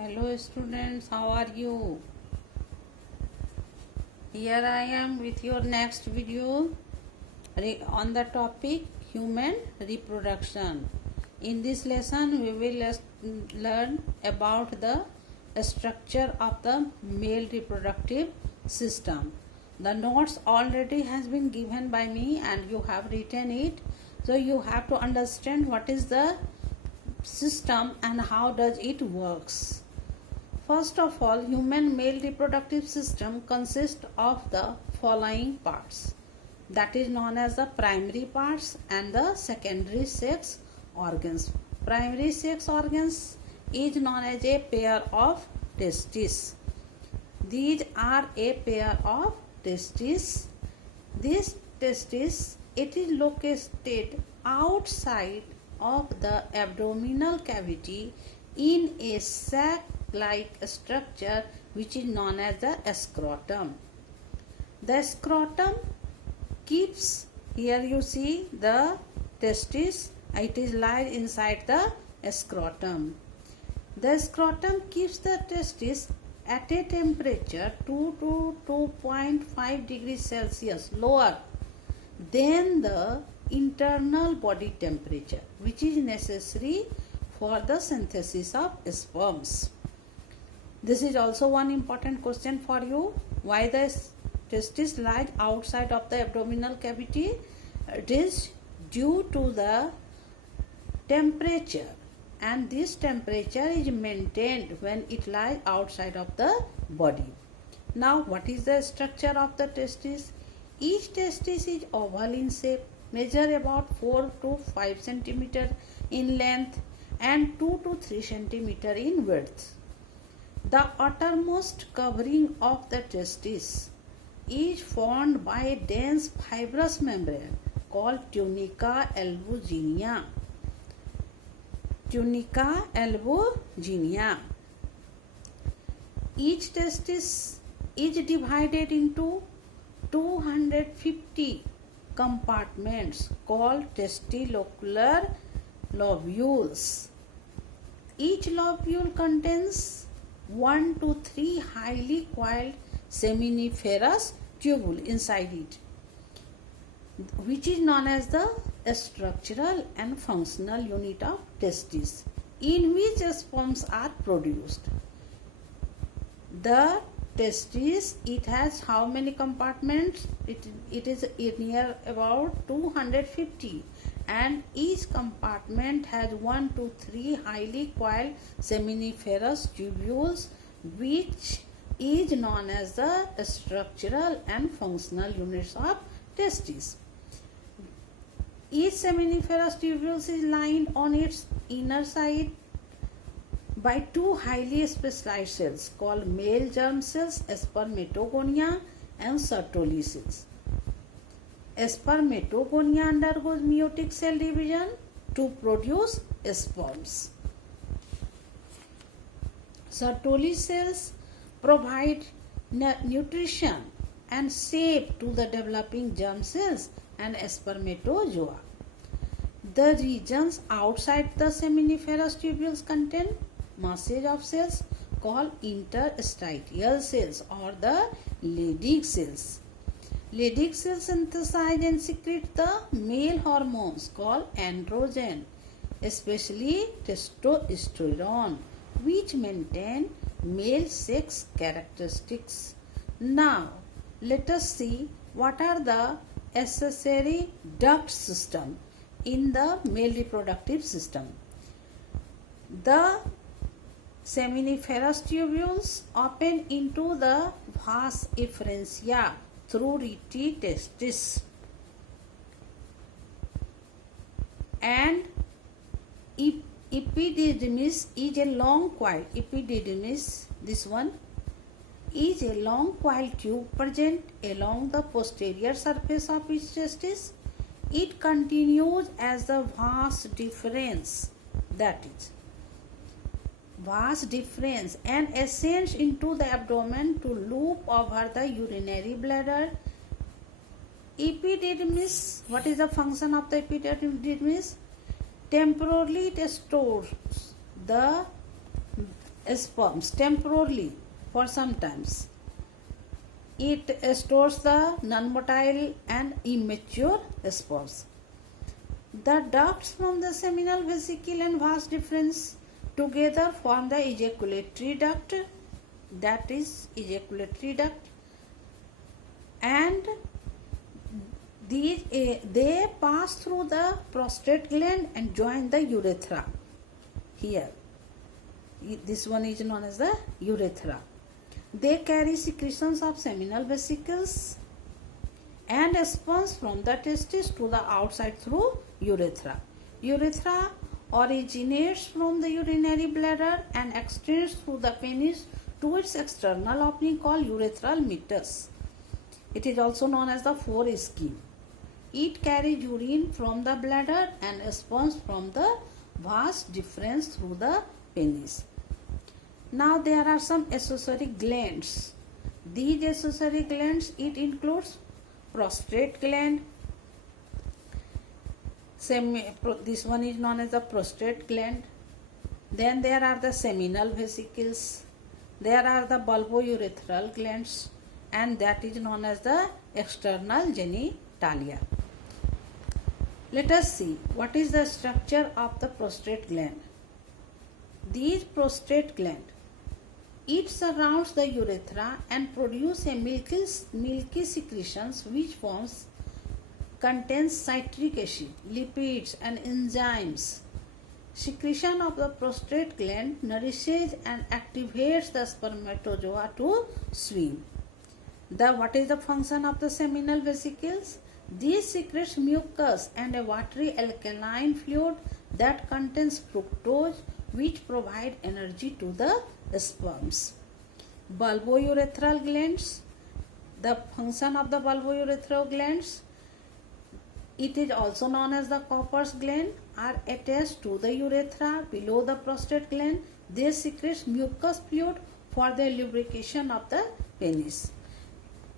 Hello students, how are you? Here I am with your next video on the topic human reproduction. In this lesson we will learn about the structure of the male reproductive system. The notes already has been given by me and you have written it. So you have to understand what is the system and how does it works. First of all, human male reproductive system consists of the following parts, that is known as the primary parts and the secondary sex organs. Primary sex organs is known as a pair of testes. These are a pair of testes. This testis, it is located outside of the abdominal cavity in a sac like structure which is known as the scrotum. The scrotum keeps, here you see the testis, it is lies inside the scrotum. The scrotum keeps the testis at a temperature 2 to 2.5 degrees Celsius lower than the internal body temperature, which is necessary for the synthesis of sperms. This is also one important question for you. Why the testis lies outside of the abdominal cavity? It is due to the temperature, and this temperature is maintained when it lies outside of the body. Now, what is the structure of the testis? Each testis is oval in shape, measure about 4 to 5 centimeter in length and 2 to 3 centimeter in width. The outermost covering of the testis is formed by a dense fibrous membrane called tunica albuginea. Tunica albuginea. Each testis is divided into 250 compartments called testicular lobules. Each lobule contains 1 to 3 highly coiled seminiferous tubule inside it, which is known as the structural and functional unit of testis, in which sperms are produced. The testis, it has how many compartments? It is near about 250, and each compartment has 1 to 3 highly coiled seminiferous tubules, which is known as the structural and functional units of testis. Each seminiferous tubules is lined on its inner side by 2 highly specialized cells called male germ cells, spermatogonia and Sertoli cells. Spermatogonia undergoes meiotic cell division to produce sperms. Sertoli cells provide nutrition and shape to the developing germ cells and spermatozoa. The regions outside the seminiferous tubules contain masses of cells called interstitial cells or the Leydig cells. Leydig cells synthesize and secrete the male hormones called androgen, especially testosterone, which maintain male sex characteristics. Now, let us see what are the accessory duct system in the male reproductive system. The seminiferous tubules open into the vas efferentia through rete testis, and epididymis is a long coil. Epididymis, this one, is a long coil tube present along the posterior surface of each testis. It continues as the vas deferens, that is vas deferens, and ascends into the abdomen to loop over the urinary bladder. Epididymis, what is the function of the epididymis? Temporarily it stores the sperms temporarily for some times. It stores the non-motile and immature sperms. The ducts from the seminal vesicle and vas deferens together form the ejaculatory duct, that is ejaculatory duct, and they pass through the prostate gland and join the urethra. Here, this one is known as the urethra. They carry secretions of seminal vesicles and sperms from the testis to the outside through urethra. Urethra originates from the urinary bladder and extends through the penis to its external opening called urethral meatus. It is also known as the foreskin. It carries urine from the bladder and sperms from the vas deferens through the penis. Now there are some accessory glands. These accessory glands, it includes prostate gland. This one is known as the prostate gland. Then there are the seminal vesicles. There are the bulbourethral glands, and that is known as the external genitalia. Let us see what is the structure of the prostate gland. These prostate gland, it surrounds the urethra and produce a milky secretions which contains citric acid, lipids and enzymes. Secretion of the prostate gland nourishes and activates the spermatozoa to swim. What is the function of the seminal vesicles? These secretes mucus and a watery alkaline fluid that contains fructose, which provide energy to the sperms. Bulbourethral glands, the function of the bulbourethral glands, it is also known as the Cowper's gland, are attached to the urethra below the prostate gland. They secrete mucus fluid for the lubrication of the penis.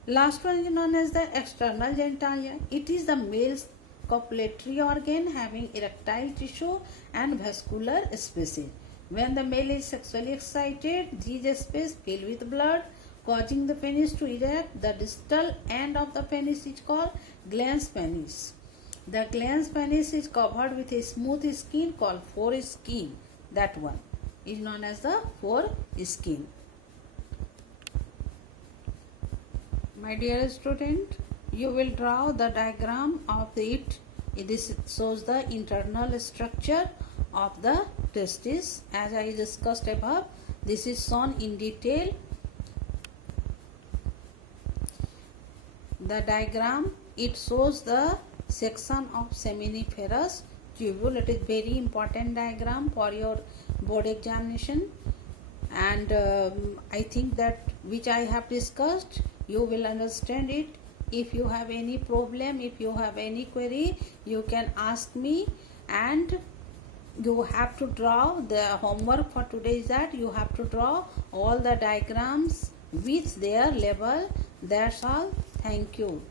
Last one is known as the external genitalia. It is the male's copulatory organ having erectile tissue and vascular spaces. When the male is sexually excited, these spaces fill with blood, causing the penis to erect. The distal end of the penis is called glans penis. The glans penis is covered with a smooth skin called foreskin. That one is known as the foreskin. My dear student, you will draw the diagram of it. This shows the internal structure of the testis as I discussed above. This is shown in detail. The diagram, it shows the section of seminiferous tubule. It is very important diagram for your board examination, and I think that which I have discussed, you will understand it. If you have any problem, if you have any query, you can ask me, and you have to draw. The homework for today is that you have to draw all the diagrams with their label. That's all. Thank you.